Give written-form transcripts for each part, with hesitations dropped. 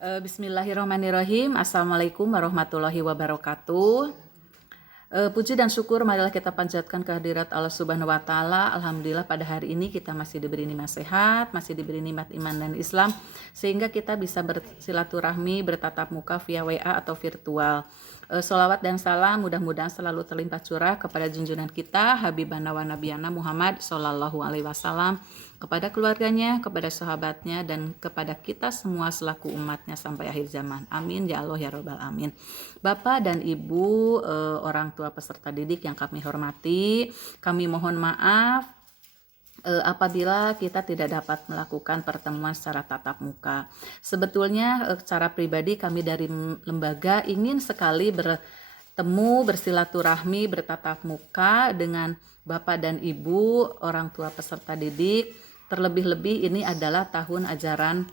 Bismillahirrahmanirrahim. Assalamualaikum warahmatullahi wabarakatuh. Puji dan syukur marilah kita panjatkan kehadirat Allah Subhanahu wa taala. Alhamdulillah pada hari ini kita masih diberi nikmat sehat, masih diberi nikmat iman dan Islam sehingga kita bisa bersilaturahmi, bertatap muka via WA atau virtual. Sholawat dan salam mudah-mudahan selalu terlimpah curah kepada junjungan kita Habibana wa Nabiyana Muhammad Sallallahu Alaihi Wasallam, kepada keluarganya, kepada sahabatnya, dan kepada kita semua selaku umatnya sampai akhir zaman. Amin ya Allah ya Rabbal Amin. Bapak dan Ibu, orang tua peserta didik yang kami hormati, kami mohon maaf apabila kita tidak dapat melakukan pertemuan secara tatap muka. Sebetulnya secara pribadi kami dari lembaga ingin sekali bertemu, bersilaturahmi, bertatap muka dengan Bapak dan Ibu orang tua peserta didik. Terlebih-lebih ini adalah tahun ajaran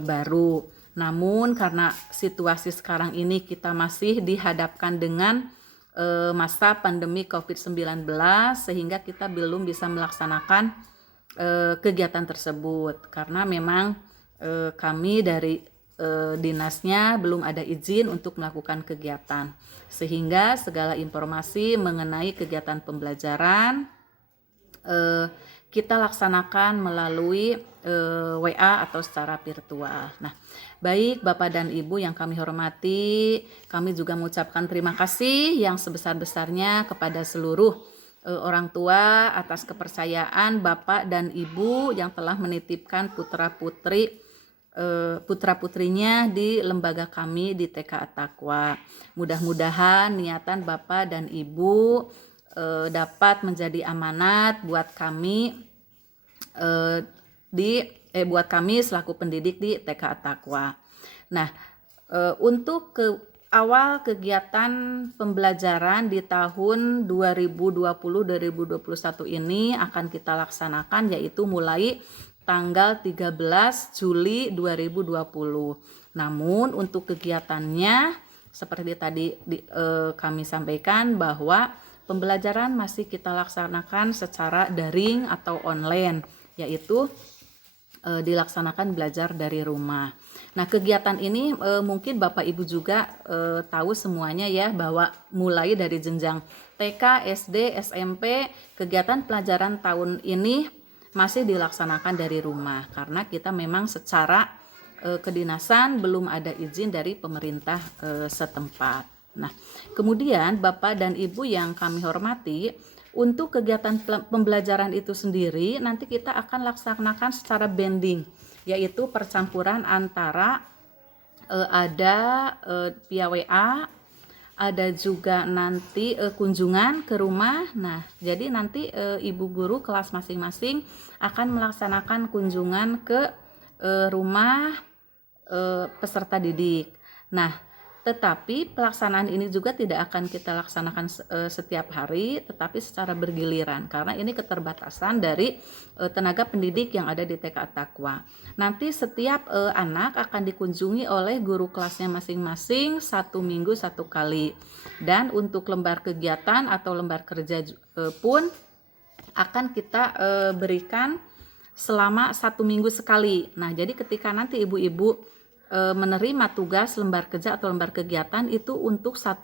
baru. Namun karena situasi sekarang ini kita masih dihadapkan dengan masa pandemi COVID-19 sehingga kita belum bisa melaksanakan kegiatan tersebut karena memang kami dari dinasnya belum ada izin untuk melakukan kegiatan, sehingga segala informasi mengenai kegiatan pembelajaran kita laksanakan melalui WA atau secara virtual. Nah, baik Bapak dan Ibu yang kami hormati, kami juga mengucapkan terima kasih yang sebesar-besarnya kepada seluruh orang tua atas kepercayaan Bapak dan Ibu yang telah menitipkan putra-putrinya di lembaga kami di TK At-Taqwa. Mudah-mudahan niatan Bapak dan Ibu dapat menjadi amanat buat kami buat kami selaku pendidik di TK At-Taqwa. Nah, untuk awal kegiatan pembelajaran di tahun 2020-2021 ini akan kita laksanakan yaitu mulai tanggal 13 Juli 2020. Namun untuk kegiatannya seperti tadi kami sampaikan bahwa pembelajaran masih kita laksanakan secara daring atau online, yaitu dilaksanakan belajar dari rumah. Nah, kegiatan ini mungkin Bapak Ibu juga tahu semuanya ya, bahwa mulai dari jenjang TK, SD, SMP, kegiatan pelajaran tahun ini masih dilaksanakan dari rumah karena kita memang secara kedinasan belum ada izin dari pemerintah setempat. Nah, kemudian Bapak dan Ibu yang kami hormati, untuk kegiatan pembelajaran itu sendiri nanti kita akan laksanakan secara blending, yaitu percampuran antara ada via WA, ada juga nanti kunjungan ke rumah. Nah, jadi nanti ibu guru kelas masing-masing akan melaksanakan kunjungan ke rumah peserta didik. Nah, tetapi pelaksanaan ini juga tidak akan kita laksanakan setiap hari, tetapi secara bergiliran karena ini keterbatasan dari tenaga pendidik yang ada di TK At-Taqwa. Nanti setiap anak akan dikunjungi oleh guru kelasnya masing-masing 1 minggu 1 kali. Dan untuk lembar kegiatan atau lembar kerja pun akan kita berikan selama 1 minggu sekali. Nah, jadi ketika nanti ibu-ibu menerima tugas lembar kerja atau lembar kegiatan itu untuk 1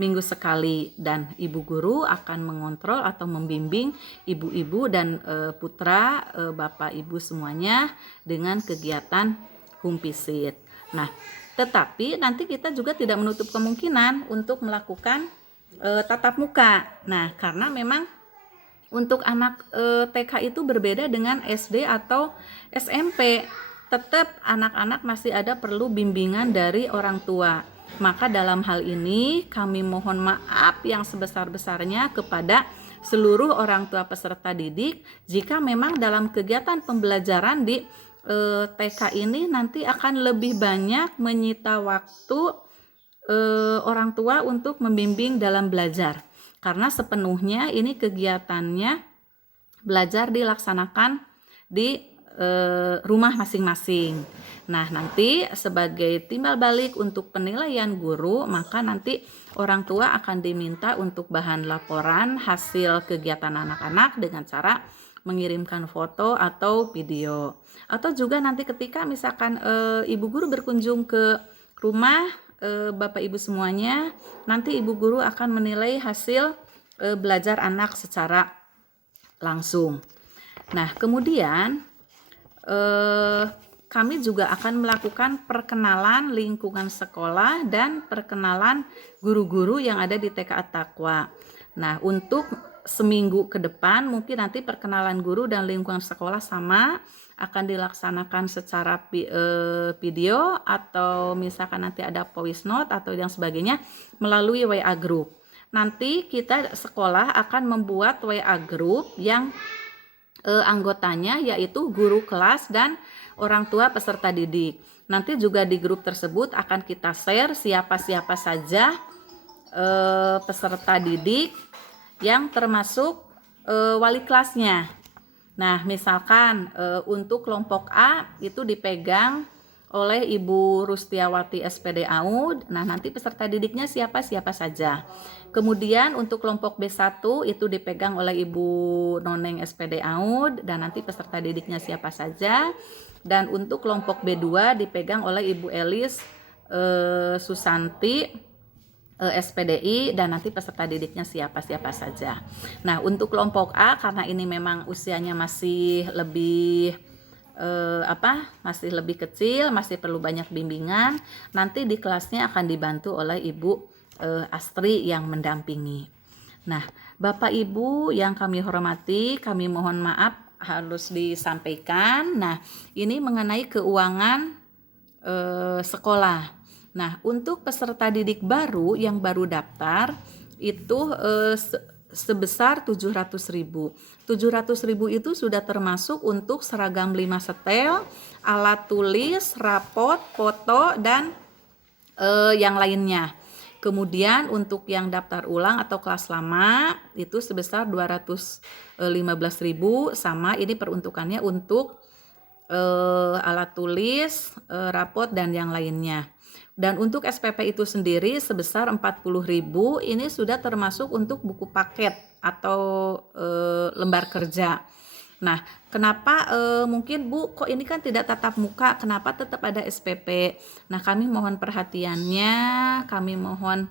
minggu sekali, dan ibu guru akan mengontrol atau membimbing ibu-ibu dan putra bapak ibu semuanya dengan kegiatan home visit. Nah, tetapi nanti kita juga tidak menutup kemungkinan untuk melakukan tatap muka. Nah, karena memang untuk anak TK itu berbeda dengan SD atau SMP. Tetap anak-anak masih ada perlu bimbingan dari orang tua. Maka dalam hal ini kami mohon maaf yang sebesar-besarnya kepada seluruh orang tua peserta didik jika memang dalam kegiatan pembelajaran di TK ini nanti akan lebih banyak menyita waktu orang tua untuk membimbing dalam belajar. Karena sepenuhnya ini kegiatannya belajar dilaksanakan di rumah masing-masing. Nah, nanti sebagai timbal balik untuk penilaian guru, maka nanti orang tua akan diminta untuk bahan laporan hasil kegiatan anak-anak dengan cara mengirimkan foto atau video. Atau juga nanti ketika misalkan ibu guru berkunjung ke rumah Bapak Ibu semuanya, nanti ibu guru akan menilai hasil belajar anak secara langsung. Nah, kemudian kami juga akan melakukan perkenalan lingkungan sekolah dan perkenalan guru-guru yang ada di TK At-Taqwa. Nah, untuk seminggu ke depan mungkin nanti perkenalan guru dan lingkungan sekolah sama akan dilaksanakan secara video atau misalkan nanti ada voice note atau yang sebagainya melalui WA group. Nanti kita sekolah akan membuat WA group yang anggotanya yaitu guru kelas dan orang tua peserta didik. Nanti juga di grup tersebut akan kita share siapa-siapa saja peserta didik yang termasuk wali kelasnya. Nah, misalkan untuk kelompok A itu dipegang oleh Ibu Rustiawati SPD AUD. Nah, nanti peserta didiknya siapa saja. Kemudian untuk kelompok B1 itu dipegang oleh Ibu Noneng SPD AUD dan nanti peserta didiknya siapa saja. Dan untuk kelompok B2 dipegang oleh Ibu Elis Susanti SPDI dan nanti peserta didiknya siapa saja. Nah, untuk kelompok A karena ini memang usianya masih lebih masih lebih kecil, masih perlu banyak bimbingan. Nanti di kelasnya akan dibantu oleh Ibu Astri yang mendampingi. Nah, Bapak Ibu yang kami hormati, kami mohon maaf harus disampaikan. Nah, ini mengenai keuangan sekolah. Nah, untuk peserta didik baru yang baru daftar itu sebesar 700.000. 700.000 itu sudah termasuk untuk seragam 5 setel, alat tulis, rapot, foto dan yang lainnya. Kemudian untuk yang daftar ulang atau kelas lama itu sebesar 215.000 sama ini peruntukannya untuk alat tulis, rapot dan yang lainnya. Dan untuk SPP itu sendiri sebesar 40.000 ini sudah termasuk untuk buku paket atau lembar kerja. Nah, kenapa mungkin Bu kok ini kan tidak tatap muka, kenapa tetap ada SPP? Nah, kami mohon perhatiannya, kami mohon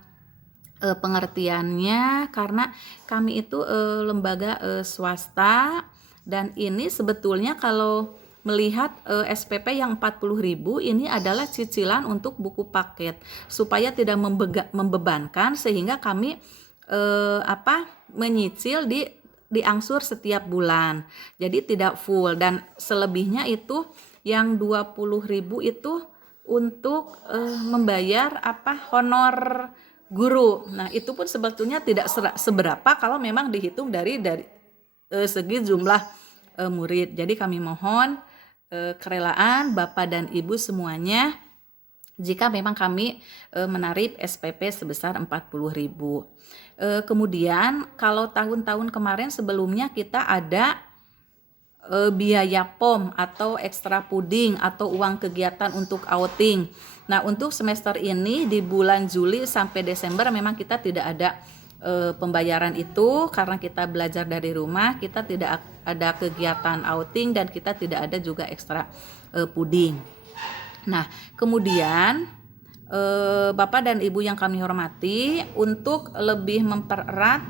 pengertiannya karena kami itu lembaga swasta dan ini sebetulnya kalau melihat SPP yang 40.000 ini adalah cicilan untuk buku paket supaya tidak membebankan sehingga kami menyicil diangsur setiap bulan. Jadi tidak full dan selebihnya itu yang 20.000 itu untuk membayar honor guru. Nah, itu pun sebetulnya tidak seberapa kalau memang dihitung dari segi jumlah murid. Jadi kami mohon kerelaan Bapak dan Ibu semuanya jika memang kami menarik SPP sebesar 40.000. Kemudian kalau tahun-tahun kemarin sebelumnya kita ada biaya POM atau ekstra puding atau uang kegiatan untuk outing. Nah, untuk semester ini di bulan Juli sampai Desember memang kita tidak ada pembayaran itu karena kita belajar dari rumah, kita tidak ada kegiatan outing dan kita tidak ada juga ekstra puding. Nah, kemudian Bapak dan Ibu yang kami hormati, untuk lebih mempererat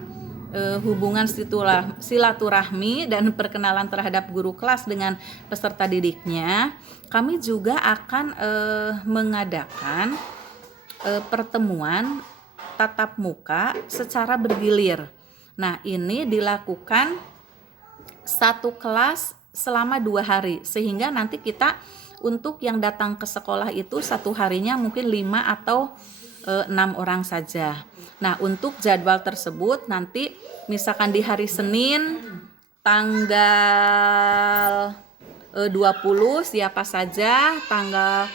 hubungan silaturahmi dan perkenalan terhadap guru kelas dengan peserta didiknya, kami juga akan mengadakan pertemuan tatap muka secara bergilir. Nah, ini dilakukan satu kelas selama 2 hari sehingga nanti kita untuk yang datang ke sekolah itu satu harinya mungkin 5 atau 6 orang saja. Nah, untuk jadwal tersebut nanti misalkan di hari Senin tanggal 20 siapa saja, tanggal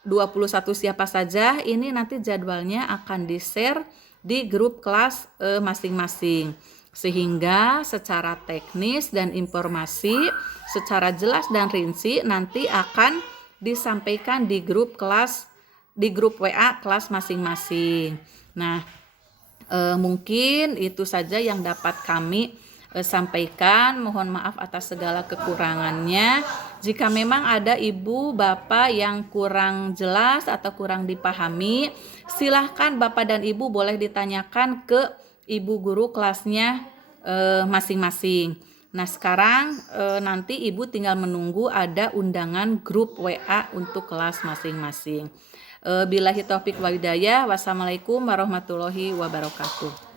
21 siapa saja, ini nanti jadwalnya akan di-share di grup kelas masing-masing. Sehingga secara teknis dan informasi secara jelas dan rinci nanti akan disampaikan di grup kelas, di grup WA kelas masing-masing. Nah, mungkin itu saja yang dapat kami sampaikan. Mohon maaf atas segala kekurangannya. Jika memang ada ibu bapak yang kurang jelas atau kurang dipahami, silahkan bapak dan ibu boleh ditanyakan ke ibu guru kelasnya masing-masing. Nah sekarang nanti ibu tinggal menunggu ada undangan grup WA untuk kelas masing-masing. Billahi taufik wal hidayah. Wassalamualaikum warahmatullahi wabarakatuh.